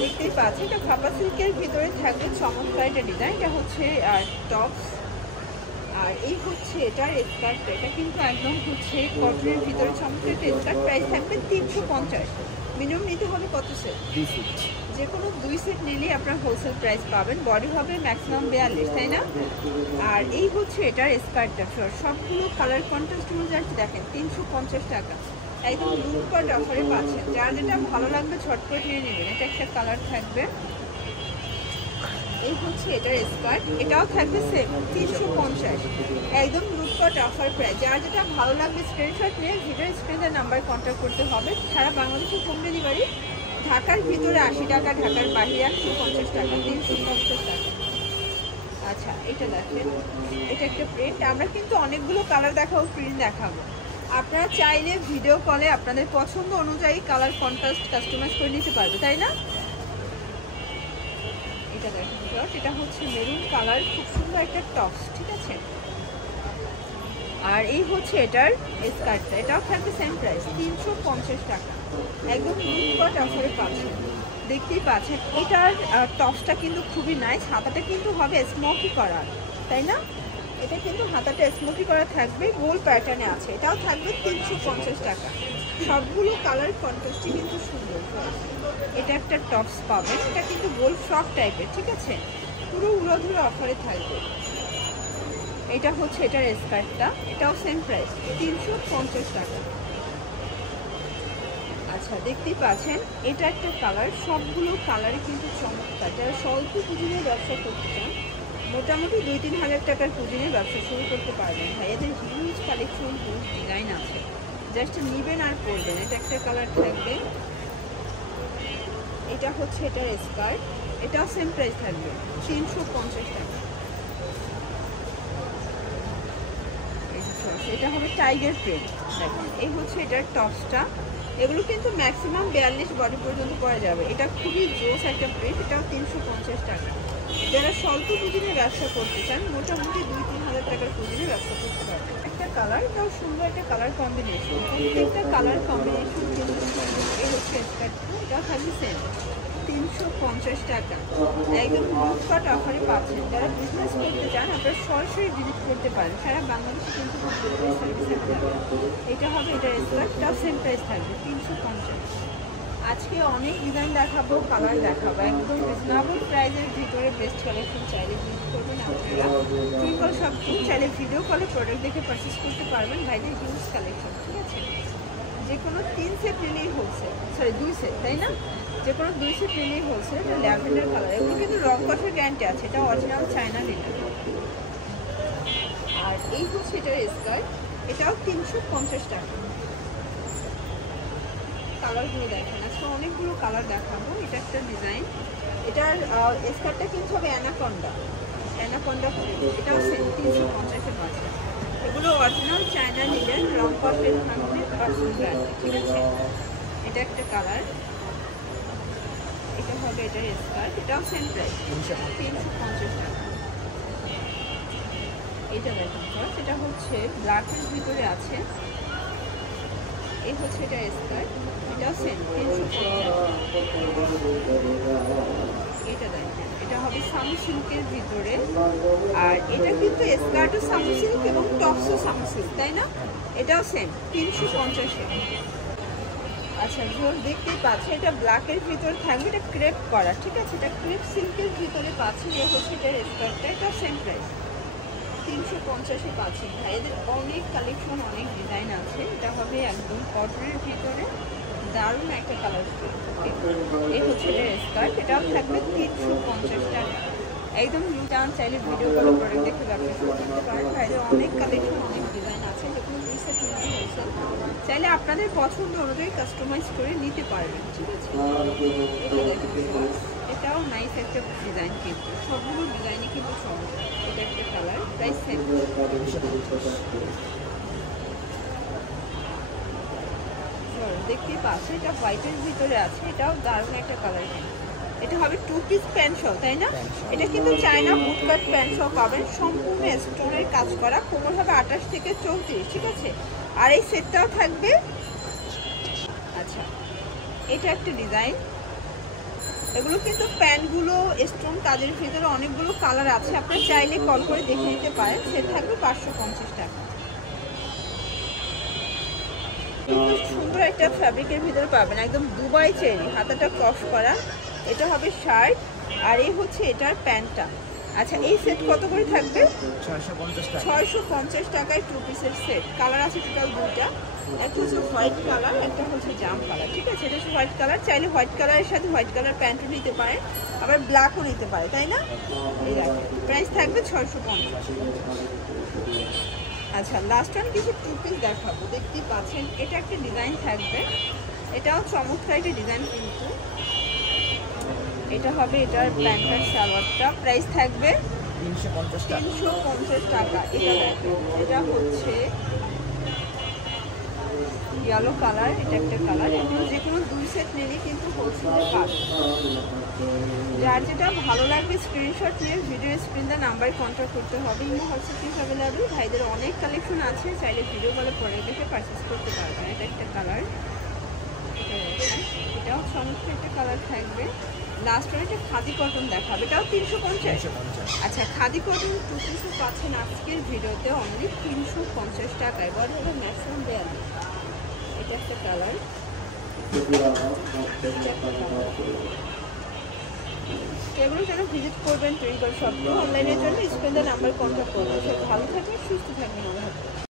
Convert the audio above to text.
দেখতেই পাচ্ছি এটা খাপা সিল্কের ভিতরে থাকবে চমৎকার একটা ডিজাইন। এটা হচ্ছে আর টপস, আর এই হচ্ছে এটার স্কার্টটা। এটা কিন্তু একদম হচ্ছে কটনের ভিতরে চমৎকার একটা স্কার্ট। প্রাইস থাকবে 350। মিনিমাম নিতে হবে কত সেট? যে কোনো 2 সেট নিলেই আপনার হোলসেল প্রাইস পাবেন। বডি হবে ম্যাক্সিমাম 42, তাই না? আর এই হচ্ছে এটার স্কার্টটা। সবগুলো কালার কন্ট্রাস্ট অনুযায়ী দেখেন 350 টাকা একদম লুটপাট অফারে পাচ্ছেন। যার যেটা ভালো লাগবে ঝটপট নিয়ে নেবেন। এটা একটা কালার থাকবে। এই হচ্ছে এটার স্কার্ট, এটাও থাকবে সেম 350 একদম লুটপাট অফার প্রাইস। যার যেটা ভালো লাগবে স্ক্রিনশট নিয়ে ভিডিও স্ক্রিনের নাম্বারে কন্ট্যাক্ট করতে হবে। সারা বাংলাদেশে হোম ডেলিভারি। ঢাকার ভিতরে 80 টাকা, ঢাকার বাইরে 150 টাকা, 350 টাকা। আচ্ছা এটা দেখেন, এটা একটা প্রিন্ট। আমরা কিন্তু অনেকগুলো কালার দেখাবো, প্রিন্ট দেখাবো। আপনারা চাইলে ভিডিও কলে আপনাদের পছন্দ অনুযায়ী কালার কন্ট্রাস্ট কাস্টমাইজ করে নিতে পারবে, তাই না? এটা দেখেন, এটা হচ্ছে মেরুন কালার, খুব সুন্দর একটা টপস, ঠিক আছে? আর এই হচ্ছে এটার স্কার্টটা, এটাও থাকবে সেম প্রাইস 350 টাকা একদম লুটপাট অফারে পাচ্ছেন। দেখতেই পাচ্ছেন এটার টপসটা কিন্তু খুবই নাইস। হাতাটা কিন্তু হবে স্মোকি করা, তাই না? এটা কিন্তু হাতাটা স্মোকি করা থাকবে, গোল প্যাটার্নে আছে। এটাও থাকবে 350 টাকা। সবগুলো কালার কন্ট্রাস্টই কিন্তু সুন্দর। এটা একটা টপস পাবেন, এটা কিন্তু গোল ফ্রক টাইপের, ঠিক আছে? পুরো উড়াধুরা অফারে থাকবে। এটা হচ্ছে এটার স্কার্টটা, এটাও সেম প্রাইস 350 টাকা। আচ্ছা দেখতেই পাচ্ছেন এটা একটা কালার। সবগুলো কালারই কিন্তু চমৎকার। যারা স্বল্প পুঁজি নিয়ে ব্যবসা করতে চান, মোটামুটি 2-3 হাজার টাকার পুঁজি নিয়ে ব্যবসা শুরু করতে পারবেন। ভাই এদের হিউজ কালেকশন, হিউজ ডিজাইন আছে, জাস্ট নিবেন আর পরবেন। এটা একটা কালার থাকবে। এটা হচ্ছে এটার স্কার্ট, এটাও সেম প্রাইস থাকবে 350 টাকা। এটা হবে টাইগার প্রিন্ট। দেখেন এই হচ্ছে এটার টপসটা। এগুলো কিন্তু ম্যাক্সিমাম 42 বডি পর্যন্ত পরা যাবে। এটা খুবই জোস একটা প্রিন্ট, এটাও 350 টাকা। যারা স্বল্প পুঁজি নিয়ে ব্যবসা করতে চান, মোটামুটি 2-3 হাজার টাকার পুঁজি নিয়ে ব্যবসা করতে পারবেন। একটা কালার, এটাও সুন্দর একটা কালার কম্বিনেশন। প্রত্যেকটা কালার কম্বিনেশন কিন্তু সুন্দর। এই হচ্ছে স্কার্টটা, এটাও থাকবে সেম 350 টাকা একদম লুটপাট অফারে পাচ্ছেন। যারা বিজনেস করতে চান আপনারা সরাসরি ভিজিট করতে পারেন। সারা বাংলাদেশে কিন্তু ডেলিভারি সার্ভিস অ্যাভেলেবেল। এটা হবে এটার স্কার্টটাও সেম প্রাইস থাকবে 350। আজকে অনেক ডিজাইন দেখাবো, কালার দেখাবো, একদম রিজনেবল প্রাইসের ভিতরে বেস্ট কালেকশন। চাইলে ভিজিট করবেন আপনারা। টুইঙ্কল শপ চাইলে ভিডিও কলে প্রোডাক্ট দেখে পারচেস করতে পারবেন। ভাইদের হিউজ কালেকশন, ঠিক আছে? যে কোনো 3 সেট নিলেই হোলসেল, সরি 2 সেট, তাই না? যে কোনো 2 সেট নিলেই হোলসেল। এটা ল্যাভেন্ডার কালার, এগুলো কিন্তু রং কষের গ্যারান্টি আছে। এটা অরিজিনাল চায়না লিনেন। আর এই হচ্ছে এটার স্কার্ট, এটাও 350 টাকা। কালারগুলো দেখেন, আজকে অনেকগুলো কালার দেখাবো। এটা একটা ডিজাইন। এটার স্কার্টটা কিন্তু হবে অ্যানাকন্ডা, অ্যানাকন্ডা প্রিন্ট। এটাও 350-এর পাঁচটা। এগুলো অরিজিনাল চায়না লিনেন, রং কষের থাকবে, পার্সেন্ট গ্যারান্টি, ঠিক আছে? এটা একটা কালার। এটা হবে এটার স্কার্ট, এটাও সেম প্রাইস 350 টাকা। এটা দেখুন ফার্স্ট, এটা হচ্ছে ব্ল্যাকের ভিতরে আছে। এই হচ্ছে এটার স্কার্ট, এটাও সেম 350 টাকা। এটা দেখেন, এটা হবে সামু সিল্কের ভিতরে। আর এটা কিন্তু স্কার্টও সামু সিল্ক এবং টপসও সামু সিল্ক, তাই না? এটাও সেম 350-এ। আচ্ছা দেখতেই পাচ্ছি এটা ব্ল্যাকের ভিতরে থাকবে, এটা ক্রেপ করা, ঠিক আছে? এটা ক্রেপ সিল্কের ভিতরে পাচ্ছি। যে হচ্ছে এটার স্কার্টটা, এটা সেম প্রাইস 350-এ পাচ্ছেন। ভাই এদের অনেক কালেকশন, অনেক ডিজাইন আছে। এটা হবে একদম কটনের ভিতরে, দারুণ একটা কালার। এই হচ্ছে এটার স্কার্ট, এটাও থাকবে 350 টাকা একদম লুটান। চাইলে ভিডিও কলে প্রোডাক্ট দেখে ব্যবসা শুরু করতে পারেন। ভাইদের অনেক কালেকশন, অনেক ডিজাইন আছে। যেগুলো 2 সেট নিতে হয়েছে, চাইলে আপনাদের পছন্দ অনুযায়ী কাস্টমাইজ করে নিতে পারবেন, ঠিক আছে? এটা দেখুন, এটাও নাইস একটা ডিজাইন, কিন্তু সবগুলো ডিজাইনই কিন্তু সহজ। এটা একটা কালার, প্রাইস সেম। দেখতেই পাচ্ছি এটা হোয়াইটের ভিতরে আছে। এটাও দারুণ একটা কালার। এটা হবে 2 পিস প্যান্ট সহ, তাই না? এটা কিন্তু চায়না বুটকাট প্যান্ট সহ পাবেন, সম্পূর্ণ স্টোনের কাজ করা। কোমর হবে 28 থেকে 34, ঠিক আছে? আর এই সেটটাও থাকবে। আচ্ছা এটা একটা ডিজাইন, এগুলো কিন্তু প্যান্টগুলো স্টোন কাজের ভিতরে অনেকগুলো কালার আছে, আপনারা চাইলে কল করে দেখে নিতে পারেন। সেট থাকবে 550 টাকা। কিন্তু সুন্দর একটা ফ্যাব্রিকের ভিতরে পাবেন, একদম দুবাই চেরি, হাতাটা ক্রস করা। এটা হবে শার্ট, আর এই হচ্ছে এটার প্যান্টটা। আচ্ছা, এই সেট কত করে থাকবে? 650 টাকায় 2 পিসের সেট। কালার আছে টোটাল দুইটা, একটা হচ্ছে হোয়াইট কালার, একটা হচ্ছে জাম কালার। ঠিক আছে, এটা হচ্ছে হোয়াইট কালার। চাইলে হোয়াইট কালারের সাথে হোয়াইট কালার প্যান্টও নিতে পারেন, আবার ব্ল্যাকও নিতে পারে, তাই না? এই দেখেন, প্রাইস থাকবে 650। আচ্ছা, লাস্ট ওয়ান কিছু 2 পিস দেখাবো, দেখতেই পাচ্ছেন। এটা একটা ডিজাইন থাকবে, এটাও চমৎকার একটা ডিজাইন কিন্তু। এটা হবে এটার প্যান্ট আর সালোয়ারটা, প্রাইস থাকবে 350 টাকা। এটা দেখো, এটা হচ্ছে ইয়েলো কালার, এটা একটা কালার। এগুলো যে কোনো 2 সেট নিলে কিন্তু হোলসেলে পাবে। যার যেটা ভালো লাগবে স্ক্রিনশট নিয়ে ভিডিও স্ক্রিনে নাম্বারে কন্ট্যাক্ট করতে হবে। Imo WhatsApp is available. ভাইদের অনেক কালেকশন আছে, চাইলে ভিডিও কলে পরে দেখে পারচেস করতে পারবেন। এটা একটা কালার, এটাও চমৎকার একটা কালার থাকবে। লাস্ট একটা খাদি কটন দেখাবে, এটাও 350। আচ্ছা, খাদি কটন 2 পিসও পাচ্ছেন আজকের ভিডিওতে অনলি 350 টাকায়। বড় হবে ম্যাক্সিমাম 42। এটা একটা কালার, এগুলো যেন ভিজিট করবেন টুইঙ্কল শপে। অনলাইনের জন্য স্ক্রিনে নাম্বার কন্ট্যাক্ট করবেন। সব ভালো থাকবেন, সুস্থ থাকবেন।